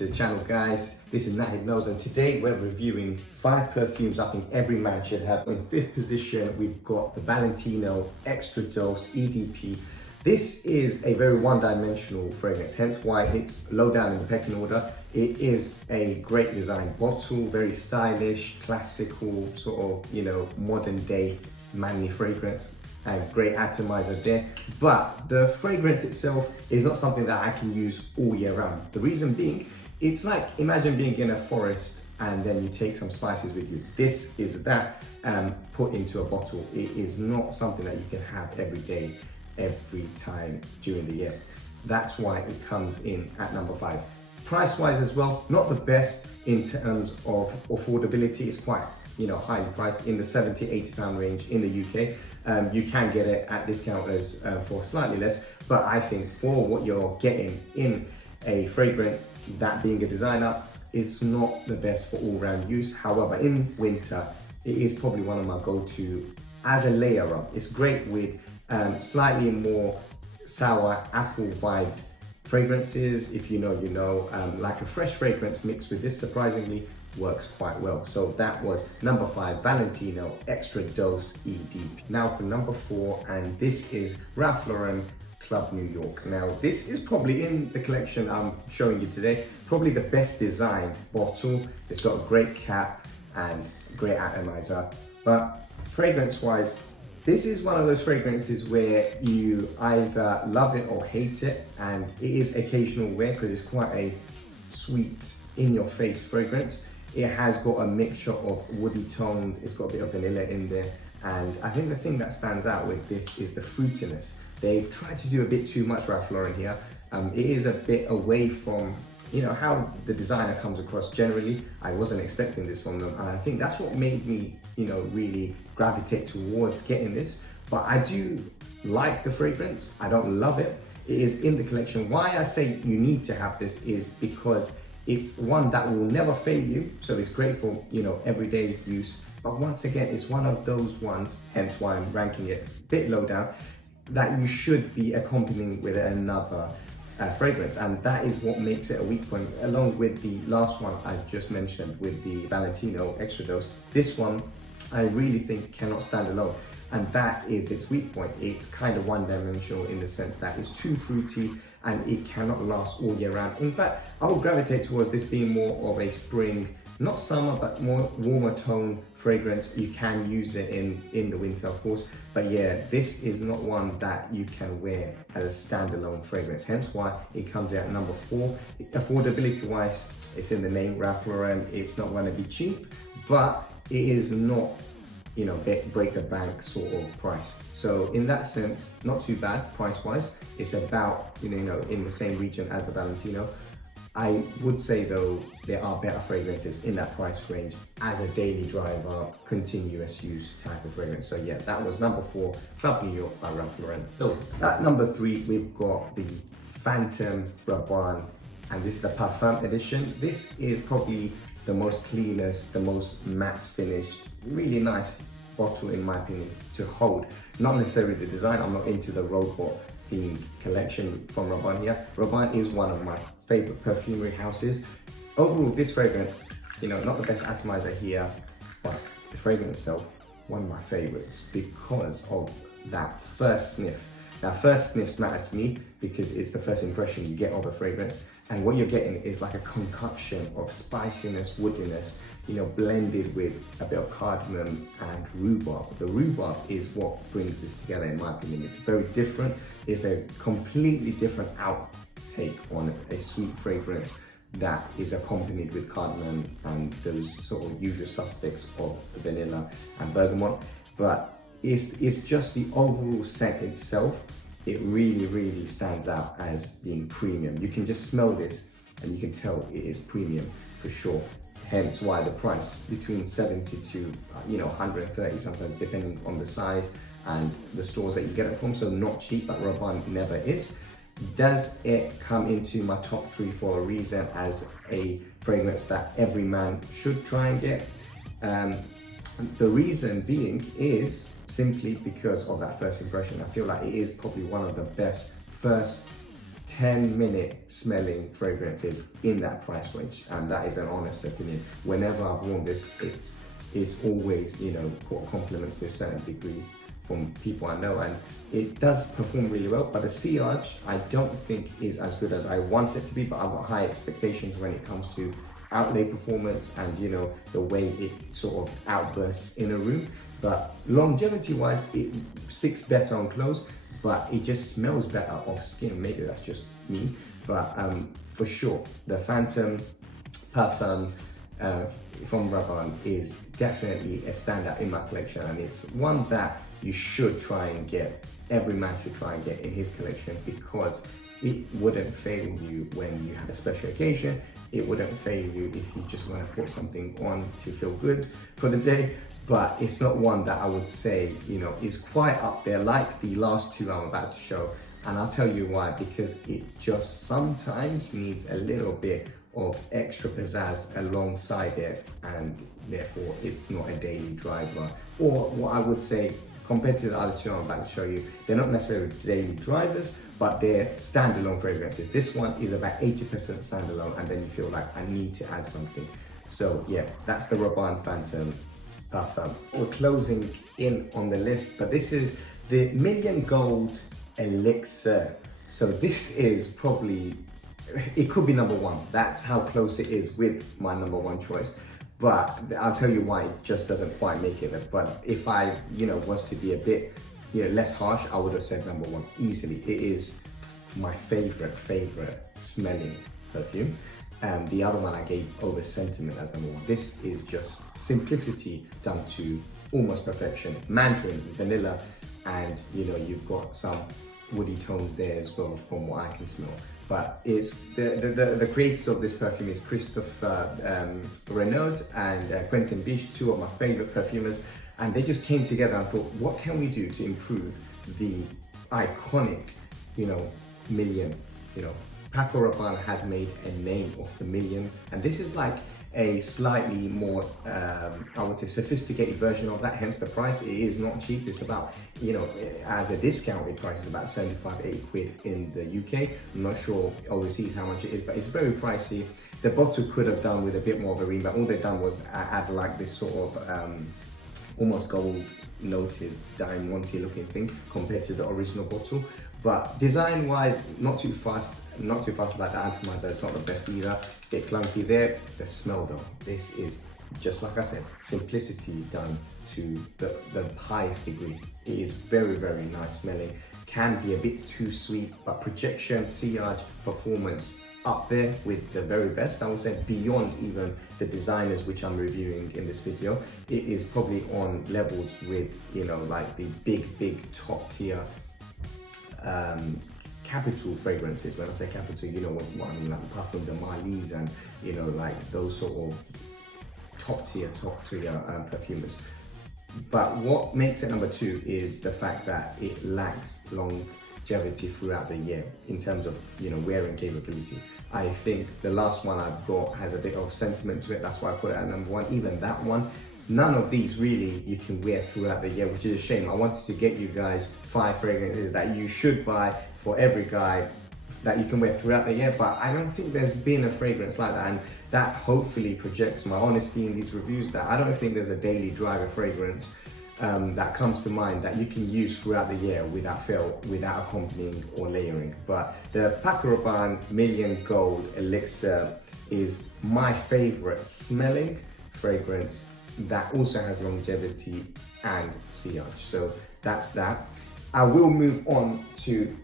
to the channel, guys. This is Nahid Knows, and today we're reviewing 5 perfumes I think every man should have. In 5th position, we've got the Valentino Extra Dose EDP. This is a very one-dimensional fragrance, hence why it's low down in the pecking order. It is a great design bottle, very stylish, classical, sort of, modern day manly fragrance. And great atomizer there, but the fragrance itself is not something that I can use all year round. The reason being, it's like, imagine being in a forest and then you take some spices with you. This is that put into a bottle. It is not something that you can have every day, every time during the year. That's why it comes in at number 5. Price wise as well, not the best in terms of affordability. It's quite highly priced in the £70–80 range in the UK. You can get it at discounters for slightly less, but I think for what you're getting in a fragrance, that being a designer, it's not the best for all-round use. However, in winter, it is probably one of my go-to as a layer up. It's great with slightly more sour apple vibed fragrances. If you know, like a fresh fragrance mixed with this, surprisingly, works quite well. So that was number 5, Valentino Extra Dose EDP. Now for number 4, and this is Ralph Lauren Club New York. Now this is probably in the collection I'm showing you today, probably the best designed bottle. It's got a great cap and great atomizer, but fragrance wise, this is one of those fragrances where you either love it or hate it, and it is occasional wear because it's quite a sweet, in your face fragrance. It has got a mixture of woody tones, it's got a bit of vanilla in there, and I think the thing that stands out with this is the fruitiness. They've tried to do a bit too much, Ralph Lauren here. It is a bit away from how the designer comes across generally. I wasn't expecting this from them, and I think that's what made me really gravitate towards getting this. But I do like the fragrance. I don't love it. It is in the collection. Why I say you need to have this is because it's one that will never fail you, so it's great for everyday use. But once again, it's one of those ones, hence why I'm ranking it a bit low down, that you should be accompanying with another fragrance, and that is what makes it a weak point, along with the last one I just mentioned with the Valentino Extra Dose. This one I really think cannot stand alone, and that is its weak point. It's kind of one-dimensional in the sense that it's too fruity and it cannot last all year round. In fact, I would gravitate towards this being more of a spring, not summer, but more warmer tone fragrance. You can use it in the winter, of course, but yeah, this is not one that you can wear as a standalone fragrance, hence why it comes at number 4. Affordability wise, it's in the name, Ralph Lauren. It's not going to be cheap, but it is not break the bank sort of price. So in that sense, not too bad price wise. It's about in the same region as the Valentino. I would say though, there are better fragrances in that price range as a daily driver, continuous use type of fragrance. So yeah, that was number 4, Club New York by Ralph Lauren. So at number 3, we've got the Phantom Rabanne, and this is the Parfum edition. This is probably the most cleanest, the most matte finished, really nice bottle in my opinion to hold. Not necessarily the design, I'm not into the robot themed collection from Rabanne here. Rabanne is one of my favorite perfumery houses. Overall, this fragrance, not the best atomizer here, but the fragrance itself, one of my favorites because of that first sniff. Now, first sniffs matter to me because it's the first impression you get of a fragrance, and what you're getting is like a concoction of spiciness, woodiness, blended with a bit of cardamom and rhubarb. The rhubarb is what brings this together in my opinion. It's very different. It's a completely different outtake on a sweet fragrance that is accompanied with cardamom and those sort of usual suspects of vanilla and bergamot. But it's just the overall scent itself. It really stands out as being premium. You can just smell this and you can tell it is premium for sure. Hence why the price between 70 to 130 sometimes, depending on the size and the stores that you get it from. So not cheap, but Rabanne never is. Does it come into my top 3 for a reason as a fragrance that every man should try and get? The reason being is simply because of that first impression. I feel like it is probably one of the best first 10-minute smelling fragrances in that price range, and that is an honest opinion. Whenever I've worn this, it's always, you know, got compliments to a certain degree from people I know, and it does perform really well. But the Sillage I don't think is as good as I want it to be, but I've got high expectations when it comes to outlay performance and, you know, the way it sort of outbursts in a room. But longevity wise, it sticks better on clothes, but it just smells better off skin. Maybe that's just me, but for sure the Phantom Parfum from Rabanne is definitely a standout in my collection, and it's one that you should try and get, every man should try and get in his collection, because it wouldn't fail you when you have a special occasion. It wouldn't fail you if you just want to put something on to feel good for the day. But it's not one that I would say, you know, is quite up there like the last two I'm about to show. And I'll tell you why, because it just sometimes needs a little bit of extra pizzazz alongside it, and therefore it's not a daily driver. Or what I would say, compared to the other two I'm about to show you, they're not necessarily daily drivers, but they're standalone fragrances. This one is about 80% standalone, and then you feel like I need to add something. So yeah, that's the Rabanne Phantom Parfum. We're closing in on the list, but this is the Million Gold Elixir. So this is probably, it could be number one. That's how close it is with my number one choice. But I'll tell you why it just doesn't quite make it. But if I, you know, was to be a bit, you know, less harsh, I would have said number one easily. It is my favorite smelling perfume. The other one I gave over sentiment as number one. This is just simplicity done to almost perfection. Mandarin, vanilla, and you know, you've got some woody tones there as well from what I can smell. But it's the creators of this perfume is Christophe Renaud and Quentin Biche, two of my favorite perfumers, and they just came together and thought, what can we do to improve the iconic, you know, Million? You know, Paco Rabanne has made a name of the Million, and this is like a slightly more, I would say, sophisticated version of that, hence the price. It is not cheap. It's about, you know, as a discounted price, it's about 75, 80 quid in the UK. I'm not sure overseas how much it is, but it's very pricey. The bottle could have done with a bit more of a ring, but all they've done was add like this sort of almost gold noted diamond looking thing compared to the original bottle. But design wise, not too fast like the atomizer. It's not the best either. Bit clunky there. The smell though, this is just like I said, simplicity done to the highest degree. It is very nice smelling. Can be a bit too sweet, but projection, sillage, performance up there with the very best. I would say beyond even the designers which I'm reviewing in this video. It is probably on levels with, you know, like the big top tier capital fragrances. When I say capital, you know what I mean, like Parfum de Marly's and, you know, like those sort of top tier perfumers. But what makes it number two is the fact that it lacks longevity throughout the year in terms of, you know, wearing capability. I think the last one I've got has a bit of sentiment to it. That's why I put it at number one. Even that one, none of these really you can wear throughout the year, which is a shame. I wanted to get you guys 5 fragrances that you should buy for every guy that you can wear throughout the year, but I don't think there's been a fragrance like that, and that hopefully projects my honesty in these reviews, that I don't think there's a daily driver fragrance that comes to mind that you can use throughout the year without fail, without accompanying or layering. But the Paco Rabanne Million Gold Elixir is my favorite smelling fragrance that also has longevity and sillage. So that's that. I will move on to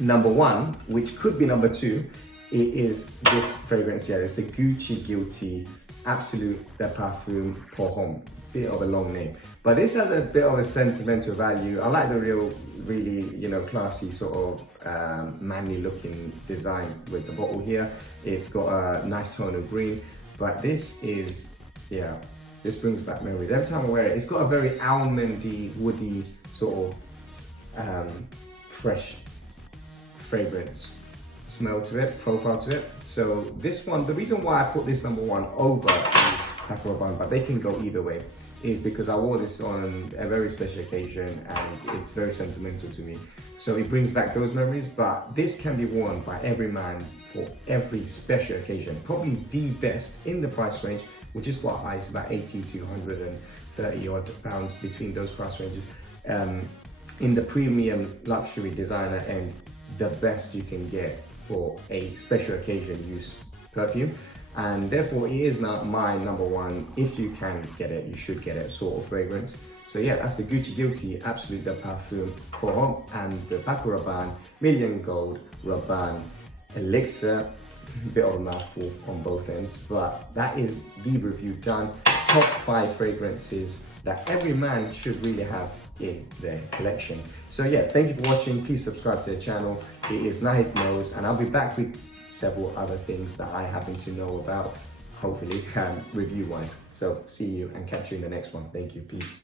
number one, which could be number two. It is this fragrance here. It's the Gucci Guilty Absolute de Parfum Pour Homme. Bit of a long name, but this has a bit of a sentimental value. I like the really, you know, classy sort of manly looking design with the bottle here. It's got a nice tone of green, but this is, yeah, this brings back memories. Every time I wear it, it's got a very almondy, woody sort of fresh fragrance smell to it, profile to it. So this one, the reason why I put this number one over Paco Rabanne, but they can go either way, is because I wore this on a very special occasion and it's very sentimental to me. So it brings back those memories, but this can be worn by every man for every special occasion. Probably the best in the price range, which is quite high. It's about 80 to 130 odd pounds between those price ranges. In the premium luxury designer and the best you can get for a special occasion use perfume. And therefore it is now my number one, if you can get it, you should get it, sort of fragrance. So yeah, that's the Gucci Guilty Absolute de Parfum Coron and the Paco Rabanne Million Gold Rabanne Elixir. Bit of a mouthful on both ends, but that is the review done. Top 5 fragrances that every man should really have in their collection. So yeah, thank you for watching. Please subscribe to the channel. It is Nahid Knows, and I'll be back with several other things that I happen to know about, hopefully, review wise. So see you and catch you in the next one. Thank you. Peace.